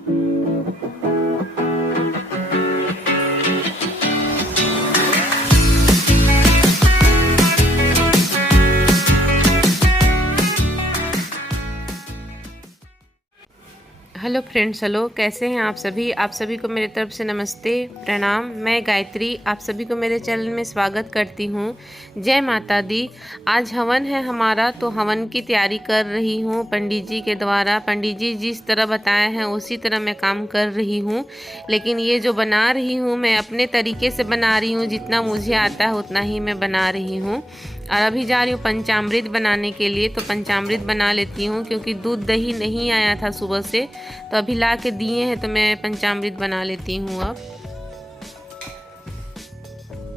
Hello friends, hello, कैसे हैं आप सभी को मेरे तरफ से नमस्ते, प्रणाम। मैं गायत्री आप सभी को मेरे चैनल में स्वागत करती हूँ। जय माता दी। आज हवन है हमारा, तो हवन की तैयारी कर रही हूँ पंडित जी के द्वारा। पंडित जी जिस तरह बताए हैं उसी तरह मैं काम कर रही हूँ, लेकिन ये जो बना रही हूँ मैं अपने तरीके से बना रही हूँ। जितना मुझे आता है उतना ही मैं बना रही हूँ। और अभी जा रही हूँ पंचामृत बनाने के लिए, तो पंचामृत बना लेती हूँ क्योंकि दूध दही नहीं आया था सुबह से, तो अभी ला के दिए हैं, तो मैं पंचामृत बना लेती हूँ। अब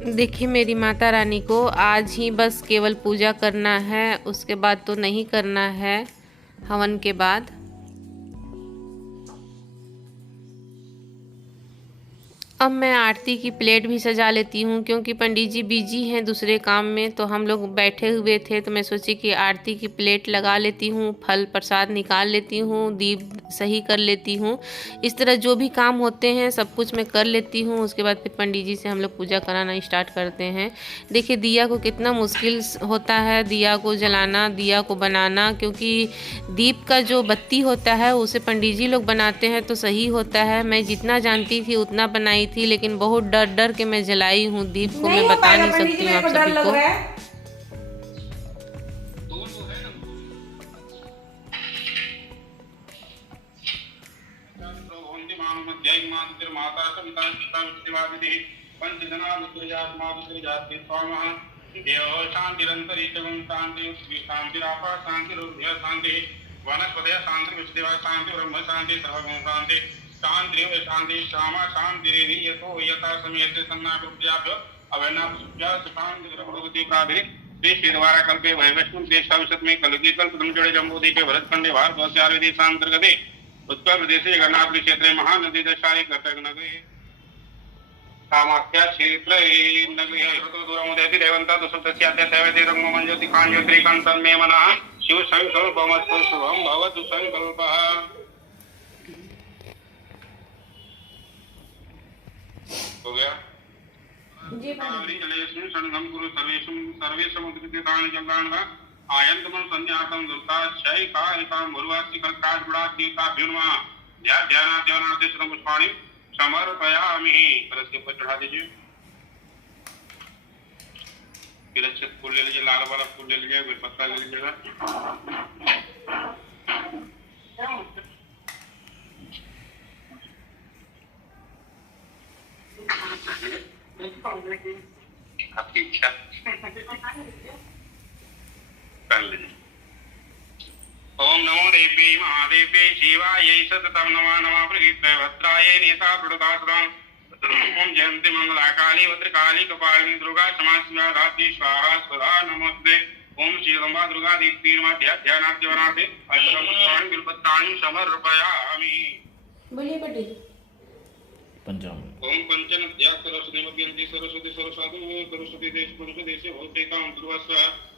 देखिए, मेरी माता रानी को आज ही बस केवल पूजा करना है, उसके बाद तो नहीं करना है हवन के बाद। अब मैं आरती की प्लेट भी सजा लेती हूँ क्योंकि पंडित जी बिजी हैं दूसरे काम में, तो हम लोग बैठे हुए थे, तो मैं सोची कि आरती की प्लेट लगा लेती हूँ, फल प्रसाद निकाल लेती हूँ, दीप सही कर लेती हूँ। इस तरह जो भी काम होते हैं सब कुछ मैं कर लेती हूँ। उसके बाद फिर पंडित जी से हम लोग पूजा कराना स्टार्ट करते हैं। देखिए, दिया को कितना मुश्किल होता है, दिया को जलाना, दिया को बनाना, क्योंकि दीप का जो बत्ती होता है उसे पंडित जी लोग बनाते हैं तो सही होता है। मैं जितना जानती थी उतना बनाई थी, लेकिन बहुत डर डर के मैं जलाई हूँ दीप को। मैं बता नहीं सकती हूँ आप सभी को। वनस्पतय शांति विष्णुदेवा शांति ब्रह्म शांति सर्वगुण शांति शांति शांति श्यामा शांति यतो यथा समेत सन्नाभ्याभ्य अवैना शांति प्रभुति काभिः श्री श्रीद्वारा कल्पे वैवैष्णव देश भविष्यत में कलयुगी कल्पतम जड़े जम्बूदी के भरतखंडे भारत वर्ष देशांतर्गते उत्तर प्रदेशे गंगापुरी क्षेत्रे महानदी दशारी कर्तव्य नगरे कामाख्या क्षेत्र नगरे दूरमुदयति देवंता दुसुतस्याते दैवते रंगमंजति कांजोत्रिकांतं मे मनः शिव संकल्पमस्तु शुभं भवतु संकल्पः। हो गया जी। जलेषु संगम गुरु सर्वेषु सर्वे समुद्रतीर्थानि जलान् आयन्तमं संन्यासं दुर्ता शैकारिकां भुर्वासि कल्कात् गुणातीताभ्यो नमः। ध्यानाद्यानार्थे शतं पुष्पाणि समर्पयामि। कलश के ऊपर चढ़ा दीजिए। फिर अच्छे फूल ले लीजिए, लाल वाला फूल ले लीजिए, बेलपत्ता ले लीजिएगा। आपकी इच्छा कर लीजिए। ओम नमो देवी महादेवी शिवायै सततं नमः नमः प्रगीते भद्रायै नेता प्रदुदासदां ओम जयंती मंगला काली भद्रकाली कपालिनी दुर्गा समास्या धात्री स्वाहा स्वधा नमस्ते। ओम श्री रंभा दुर्गा देवी नमः। ध्यानाद्यवनाते अष्टपुष्पाणि बिल्वपत्राणि समर्पयामि। बोलिए पटेल। पंचामृत। ओम पंचन ध्यान सरस्वती मध्यंती सरस्वती सरस्वती सरस्वती देश पुरुष देशे भौतिकां दुर्वास्व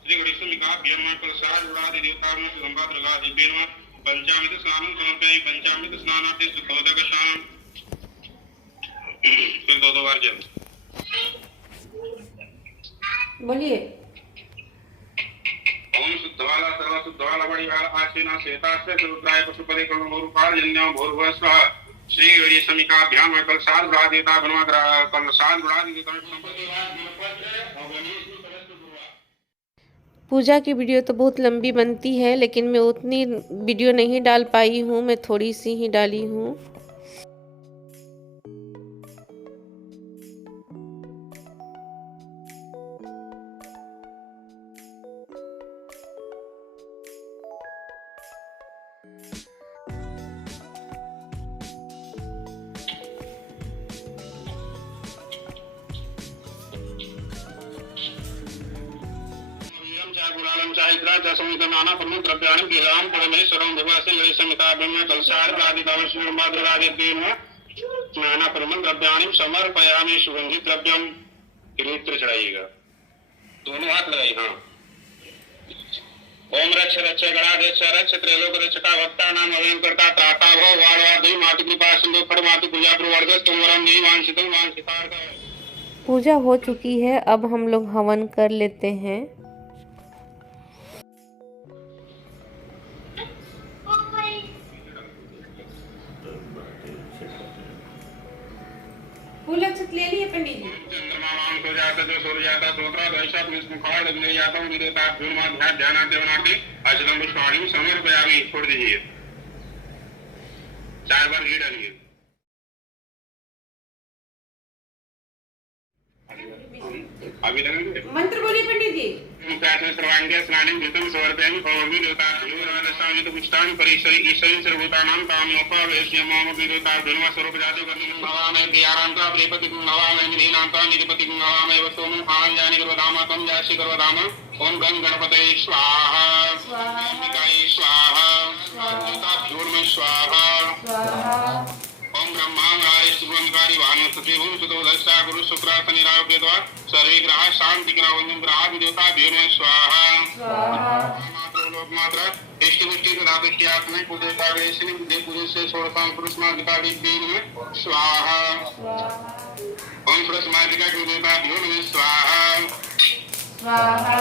श्री गणेशमिका ब्रह्मा कलशार उड़ादि देवताओं से रंभा दुर्गा देवी नमः। पंचामृत स्नानं समर्पयामि। पंचामृत स्नानार्थे शुद्धोदक स्नानं फिर दो बार जल। बोलिए। ओम शुद्धवाला सर्व शुद्धवाला बड़ी वाला आशीना शेताश्य रुद्राय पशुपति करुणा जन्य भूर्भुवः श्री गणेशमिकाभ्याम कलशाद गुणा देवता बनवा कलशाद गुणा देवता। पूजा की वीडियो तो बहुत लंबी बनती है, लेकिन मैं उतनी वीडियो नहीं डाल पाई हूँ, मैं थोड़ी सी ही डाली हूँ। नाना प्रमुख द्रव्याणि गिराम परमेश्वरं भुवस्य गणेशमिकाभ्याम कलशाद गुणादितां श्री रंभा दुर्गा देवी नमः। नाना प्रमुख द्रव्याणि समर्पयामि। सुगंधित द्रव्यम इत्र चढ़ाइएगा। दोनों हाथ लगाइए। हाँ ओम रक्ष रक्ष गणाध्यक्ष रक्ष त्रैलोक रक्षका भक्ता नाम अवयम करता त्राता भो वार देवी मातु कृपा सिंधु फड़ मातु पूजा प्रवर्ग तुमरम देवी वांछितम वांछितार्थ। पूजा हो चुकी है, अब हम लोग हवन कर लेते हैं। फूल अक्षत ले लिए पंडित जी। चंद्रमा मान को जाता जो सूर्य जाता तोत्रा द्वैषा मुखार लग्न जाता हूँ विदेता ध्रुमा ध्यान ध्यानाते बनाते अचलम पुष्पाणि समर्पयामि। छोड़ दीजिए, 4 बार घी डालिए। अभी लगेंगे मंत्र बोलिए पंडित जी। प्रार्थना सर्वांगे स्नानं कृतं समर्पयामि भवमि देवता युवराजस्वामी तो पुष्टानि परीक्षरि ईश्वरी सर्वभूतानां ताम्योपा वेश्यमोम देवता धर्म स्वरूप जाति वर्णनं भवामि दियारांता प्रियपति भवामि निधीनांता निधिपति भवामि वसोम हांजानि गर्वधाम तम जासि गर्वधाम। ओम गं गणपतये स्वाहा स्वाहा स्वाहा देवता स्वाहा। ओम ब्रह्मांगारि शुभंगारि भानुसुतिभूम सुतोदस्सा गुरु शुक्रासन निराव्यत्वा सर्वे ग्रहाः शांति ग्रहवन्दं ग्रहाः देवता भीर्मः स्वाहा स्वाहा। मात्र लोक मात्र इष्टमिष्टि तदापिष्टि आत्मै पूजेता वेशिनि पूजे पूजस्य षोडशां पुरुषमादिकादि देवः स्वाहा स्वाहा। ओम पुरुषमादिका देवता भीर्मः स्वाहा स्वाहा।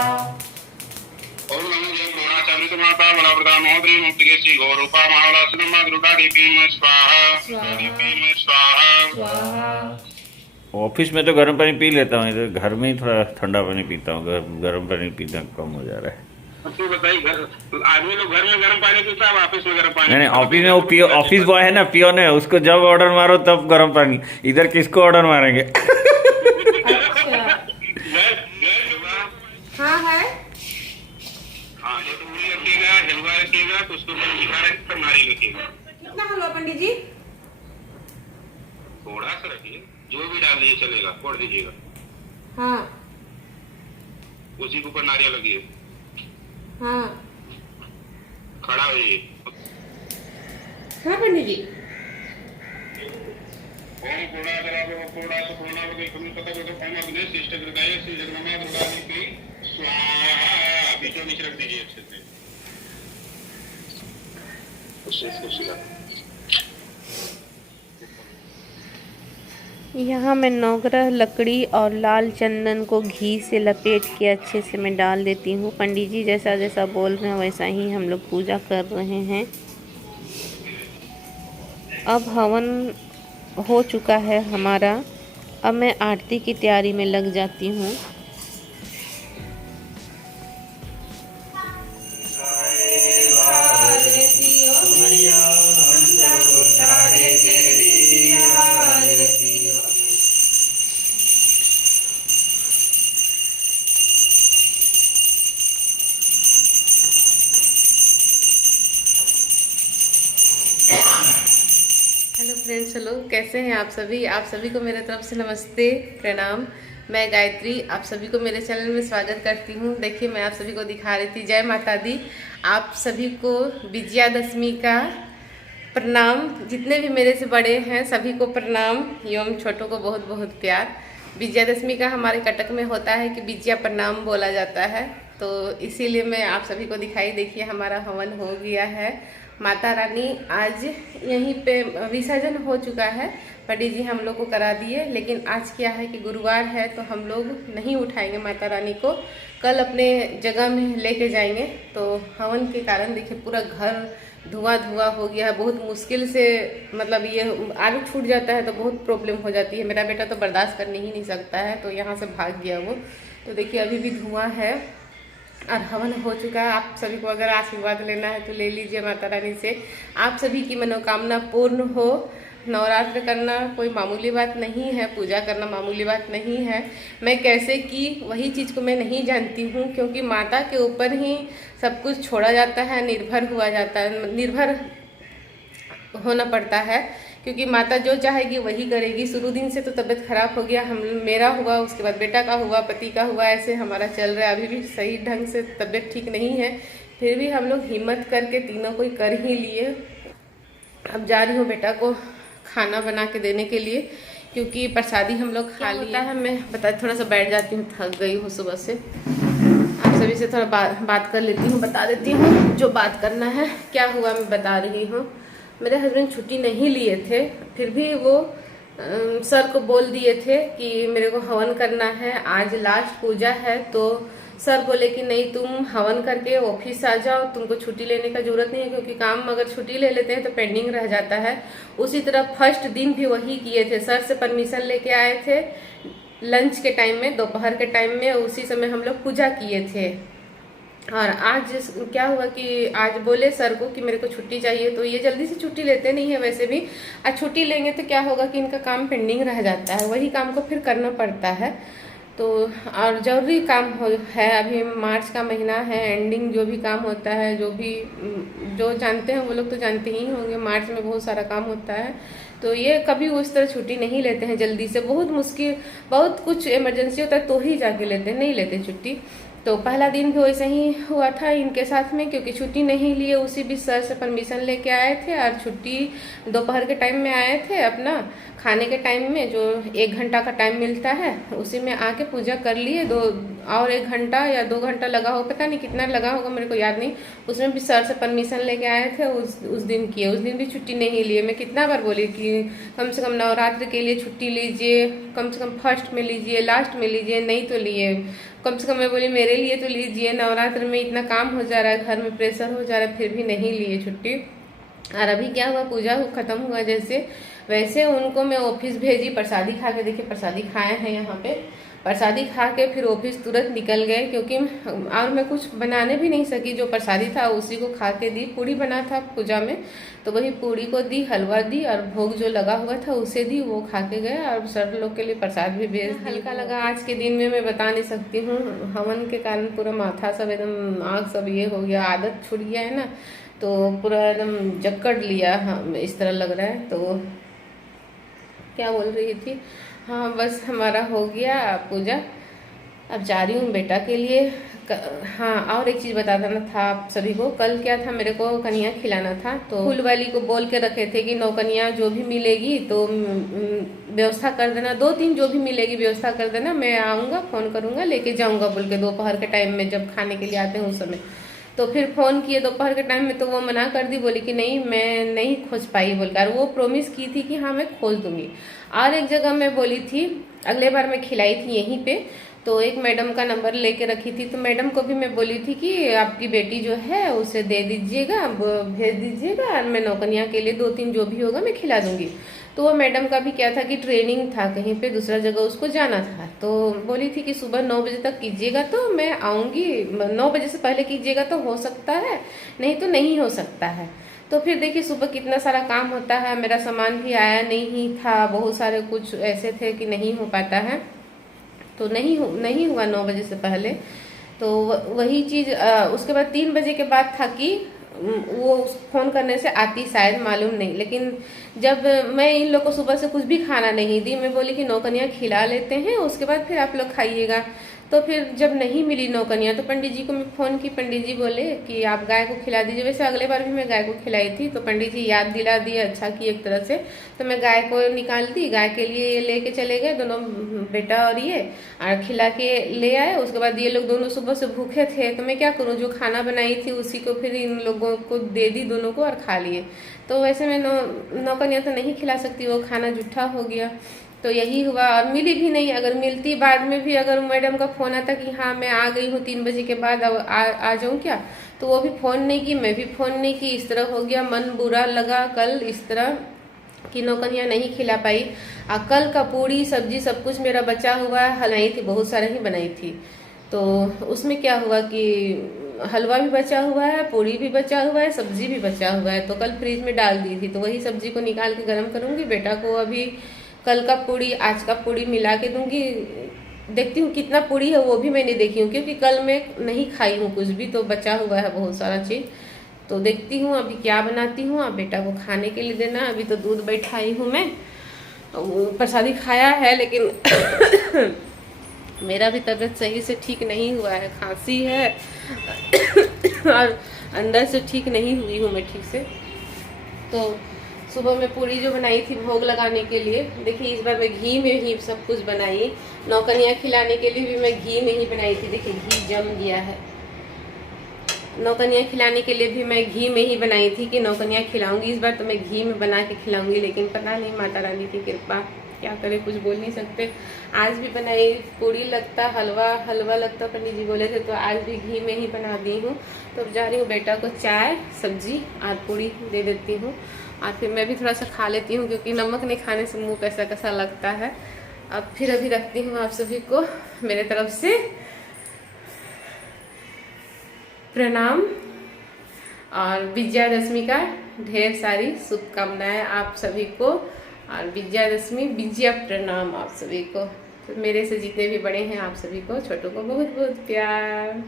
ओम नमो जय प्रणा चालित माता बलप्रदा महोदरी मुक्तिकेशी गौरूपा महावलासनं मां दुर्गा देवी में स्वाहा देवी में स्वाहा। ऑफिस में तो गर्म पानी पी लेता हूँ, इधर घर में ही थोड़ा ठंडा पानी पीता हूँ। गर्म पानी पीना कम हो जा रहा है। तो बताइए, आदमी लोग घर में गर्म पानी पीता है, ऑफिस में गर्म पानी नहीं, ऑफिस में वो पियो, ऑफिस बॉय है ना, पियोन है, उसको जब ऑर्डर मारो तब गर्म पानी। इधर किसको ऑर्डर मारेंगे? हाँ है। हाँ, जो तो पूरी रखिएगा, हलवा रखिएगा, तो उसको तो नारियल रखिएगा। कितना हलवा पंडित जी? थोड़ा सा रखिए, जो भी डाल दिए चलेगा, फोड़ दीजिएगा। हाँ उसी के ऊपर नारियल लगिए। हाँ खड़ा होइए। हाँ पंडित जी। ओम पूर्णा जलाभो पूर्णा तो पूर्णा वदे कुमितता को तो पामा गुणे शिष्ट हृदय श्री जगन्नाथ दुर्गा जी की स्वाहा। बीचों बीच रख दीजिए अच्छे से। यहाँ मैं नौग्रह लकड़ी और लाल चंदन को घी से लपेट के अच्छे से मैं डाल देती हूँ। पंडित जी जैसा जैसा बोल रहे हैं वैसा ही हम लोग पूजा कर रहे हैं। अब हवन हो चुका है हमारा, अब मैं आरती की तैयारी में लग जाती हूँ। हेलो फ्रेंड्स, हेलो, कैसे हैं आप सभी? आप सभी को मेरे तरफ से नमस्ते, प्रणाम। मैं गायत्री आप सभी को मेरे चैनल में स्वागत करती हूँ। देखिए मैं आप सभी को दिखा रही थी, जय माता दी। आप सभी को विजयादशमी का प्रणाम। जितने भी मेरे से बड़े हैं सभी को प्रणाम एवं छोटों को बहुत बहुत प्यार। विजयादशमी का हमारे कटक में होता है कि विजया प्रणाम बोला जाता है, तो इसीलिए मैं आप सभी को दिखाई। देखिए हमारा हवन हो गया है। माता रानी आज यहीं पे विसर्जन हो चुका है, पंडित जी हम लोग को करा दिए। लेकिन आज क्या है कि गुरुवार है तो हम लोग नहीं उठाएंगे माता रानी को, कल अपने जगह में लेके जाएंगे। तो हवन के कारण देखिए पूरा घर धुआं धुआं हो गया है। बहुत मुश्किल से, मतलब ये आलू छूट जाता है तो बहुत प्रॉब्लम हो जाती है। मेरा बेटा तो बर्दाश्त करने ही नहीं सकता है, तो यहाँ से भाग गया वो। तो देखिए अभी भी धुआं है और हवन हो चुका है। आप सभी को अगर आशीर्वाद लेना है तो ले लीजिए माता रानी से। आप सभी की मनोकामना पूर्ण हो। नवरात्र करना कोई मामूली बात नहीं है, पूजा करना मामूली बात नहीं है। मैं कैसे की वही चीज़ को मैं नहीं जानती हूँ, क्योंकि माता के ऊपर ही सब कुछ छोड़ा जाता है, निर्भर हुआ जाता है, निर्भर होना पड़ता है, क्योंकि माता जो चाहेगी वही करेगी। शुरू दिन से तो तबीयत खराब हो गया, मेरा हुआ, उसके बाद बेटा का हुआ, पति का हुआ, ऐसे हमारा चल रहा है। अभी भी सही ढंग से तबीयत ठीक नहीं है, फिर भी हम लोग हिम्मत करके तीनों को कर ही लिए। अब जा रही हूँ बेटा को खाना बना के देने के लिए, क्योंकि प्रसादी हम लोग खा लिया है। मैं बता थोड़ा सा बैठ जाती हूँ, थक गई हूँ सुबह से। सभी से थोड़ा बात कर लेती हूँ, बता देती हूँ जो बात करना है। क्या हुआ मैं बता रही हूँ। मेरे हस्बैंड छुट्टी नहीं लिए थे, फिर भी वो सर को बोल दिए थे कि मेरे को हवन करना है, आज लास्ट पूजा है। तो सर बोले कि नहीं, तुम हवन करके ऑफिस आ जाओ, तुमको छुट्टी लेने का जरूरत नहीं है, क्योंकि काम अगर छुट्टी ले लेते हैं तो पेंडिंग रह जाता है। उसी तरह फर्स्ट दिन भी वही किए थे, सर से परमिशन लेके आए थे लंच के टाइम में, दोपहर के टाइम में, उसी समय हम लोग पूजा किए थे। और आज क्या हुआ कि आज बोले सर को कि मेरे को छुट्टी चाहिए, तो ये जल्दी से छुट्टी लेते नहीं है वैसे भी। आज छुट्टी लेंगे तो क्या होगा कि इनका काम पेंडिंग रह जाता है, वही काम को फिर करना पड़ता है। तो और जरूरी काम है, अभी मार्च का महीना है, एंडिंग जो भी काम होता है, जो जानते हैं वो लोग तो जानते ही होंगे, मार्च में बहुत सारा काम होता है। तो ये कभी उस तरह छुट्टी नहीं लेते हैं जल्दी से, बहुत मुश्किल, बहुत कुछ इमरजेंसी होता है तो ही जाके लेते हैं, नहीं लेते छुट्टी। तो पहला दिन भी वैसे ही हुआ था इनके साथ में, क्योंकि छुट्टी नहीं लिए, उसी भी सर से परमिशन लेके आए थे और छुट्टी दोपहर के टाइम में आए थे, अपना खाने के टाइम में जो 1 घंटा का टाइम मिलता है उसी में आके पूजा कर लिए। और 1 घंटा या 2 घंटा लगा हो, पता नहीं कितना लगा होगा, मेरे को याद नहीं। उसमें भी सर से परमिशन लेके आए थे, उस दिन किए, उस दिन भी छुट्टी नहीं लिए। मैं कितना बार बोली कि कम से कम नवरात्र के लिए छुट्टी लीजिए, कम से कम फर्स्ट में लीजिए, लास्ट में लीजिए, नहीं तो लिए कम से कम, मैं बोली मेरे लिए तो लीजिए, नवरात्र में इतना काम हो जा रहा है, घर में प्रेशर हो जा रहा है, फिर भी नहीं लिए छुट्टी। और अभी क्या हुआ, पूजा खत्म हुआ जैसे वैसे उनको मैं ऑफिस भेजी, प्रसादी खा के, देखिए प्रसादी खाए हैं यहाँ पे, प्रसादी खा के फिर ऑफिस तुरंत निकल गए, क्योंकि और मैं कुछ बनाने भी नहीं सकी, जो प्रसादी था उसी को खा के दी। पूड़ी बना था पूजा में तो वही पूड़ी को दी, हलवा दी और भोग जो लगा हुआ था उसे दी, वो खा के गए। और सर लोग के लिए प्रसाद भी भेज दी। हल्का लगा आज के दिन में, मैं बता नहीं सकती हूँ, हवन के कारण पूरा माथा सब एकदम, आँख सब ये हो गया, आदत छूट गया है ना, तो पूरा एकदम जकड़ लिया, हाँ इस तरह लग रहा है। तो क्या बोल रही थी, हाँ बस हमारा हो गया पूजा, अब जा रही हूँ बेटा के लिए। हाँ और एक चीज़ बताना था आप सभी को, कल क्या था, मेरे को कन्या खिलाना था, तो फूल वाली को बोल के रखे थे कि 9 कन्या जो भी मिलेगी तो व्यवस्था कर देना, 2-3 जो भी मिलेगी व्यवस्था कर देना, मैं आऊँगा, फ़ोन करूँगा, लेके जाऊँगा बोल के, दोपहर के टाइम में जब खाने के लिए आते हैं उस समय। तो फिर फ़ोन किए दोपहर के टाइम में, तो वो मना कर दी, बोली कि नहीं मैं नहीं खोज पाई बोलकर। वो प्रॉमिस की थी कि हाँ मैं खोज दूंगी। और एक जगह मैं बोली थी, अगले बार मैं खिलाई थी यहीं पे, तो एक मैडम का नंबर लेके रखी थी, तो मैडम को भी मैं बोली थी कि आपकी बेटी जो है उसे दे दीजिएगा, भेज दीजिएगा, और मैं 9 कन्या के लिए 2-3 जो भी होगा मैं खिला दूंगी। तो वो मैडम का भी क्या था कि ट्रेनिंग था, कहीं पे दूसरा जगह उसको जाना था, तो बोली थी कि सुबह 9 बजे तक कीजिएगा तो मैं आऊँगी, 9 बजे से पहले कीजिएगा तो हो सकता है, नहीं तो नहीं हो सकता है। तो फिर देखिए सुबह कितना सारा काम होता है, मेरा सामान भी आया नहीं था, बहुत सारे कुछ ऐसे थे कि नहीं हो पाता है, तो नहीं हुआ 9 बजे से पहले। तो वही चीज़ उसके बाद 3 बजे के बाद था कि वो फ़ोन करने से आती, शायद मालूम नहीं। लेकिन जब मैं इन लोग को सुबह से कुछ भी खाना नहीं दी, मैं बोली कि 9 कन्या खिला लेते हैं, उसके बाद फिर आप लोग खाइएगा। तो फिर जब नहीं मिली 9 कन्या तो पंडित जी को मैं फ़ोन की, पंडित जी बोले कि आप गाय को खिला दीजिए। वैसे अगले बार भी मैं गाय को खिलाई थी, तो पंडित जी याद दिला दिए, अच्छा की एक तरह से। तो मैं गाय को निकाल दी, गाय के लिए ये लेके चले गए दोनों, बेटा और ये, और खिला के ले आए। उसके बाद ये लोग दोनों सुबह से भूखे थे, तो मैं क्या करूँ, जो खाना बनाई थी उसी को फिर इन लोगों को दे दी दोनों को, और खा लिए। तो वैसे मैं 9 कन्या तो नहीं खिला सकती, वो खाना जूठा हो गया। तो यही हुआ, और मिली भी नहीं। अगर मिलती बाद में भी, अगर मैडम का फ़ोन आता कि हाँ मैं आ गई हूँ 3 बजे के बाद, अब आ जाऊँ क्या, तो वो भी फ़ोन नहीं की, मैं भी फ़ोन नहीं की। इस तरह हो गया, मन बुरा लगा कल इस तरह कि 9 कन्या नहीं खिला पाई। और कल का पूड़ी सब्जी सब कुछ मेरा बचा हुआ है, हलवाई थी, बहुत सारे ही बनाई थी। तो उसमें क्या हुआ कि हलवा भी बचा हुआ है, पूड़ी भी बचा हुआ है, सब्जी भी बचा हुआ है, तो कल फ्रिज में डाल दी थी। तो वही सब्जी को निकाल के गर्म करूँगी, बेटा को अभी कल का पूड़ी आज का पूड़ी मिला के दूंगी। देखती हूँ कितना पूड़ी है, वो भी मैंने देखी हूँ, क्योंकि कल मैं नहीं खाई हूँ कुछ भी, तो बचा हुआ है बहुत सारा चीज़। तो देखती हूँ अभी क्या बनाती हूँ। अब बेटा को खाने के लिए देना, अभी तो दूध बैठाई हूँ मैं, प्रसादी खाया है, लेकिन मेरा भी तबीयत सही से ठीक नहीं हुआ है, खांसी है और अंदर से ठीक नहीं हुई हूँ मैं ठीक से। तो सुबह में पूरी जो बनाई थी भोग लगाने के लिए, देखिए इस बार मैं घी में ही सब कुछ बनाई। नौकनिया खिलाने के लिए भी मैं घी में ही बनाई थी, देखिए घी जम गया है। नौकनिया खिलाने के लिए भी मैं घी में ही बनाई थी कि नौकनिया खिलाऊंगी, इस बार तो मैं घी में बना के खिलाऊंगी, लेकिन पता नहीं माता रानी की कृपा, क्या करें, कुछ बोल नहीं सकते। आज भी बनाई पूरी लगता हलवा लगता पंडित जी बोले थे, तो आज भी घी में ही बना दी हूँ। तो अब जा रही हूँ बेटा को चाय सब्जी और पूरी दे देती हूँ, और फिर मैं भी थोड़ा सा खा लेती हूँ, क्योंकि नमक नहीं खाने से मुँह कैसा कैसा लगता है। अब फिर अभी रखती हूँ आप सभी को मेरे तरफ से प्रणाम, और विजयादशमी का ढेर सारी शुभकामनाएं आप सभी को, और विजया प्रणाम आप सभी को। तो मेरे से जितने भी बड़े हैं आप सभी को, छोटों को बहुत बहुत प्यार।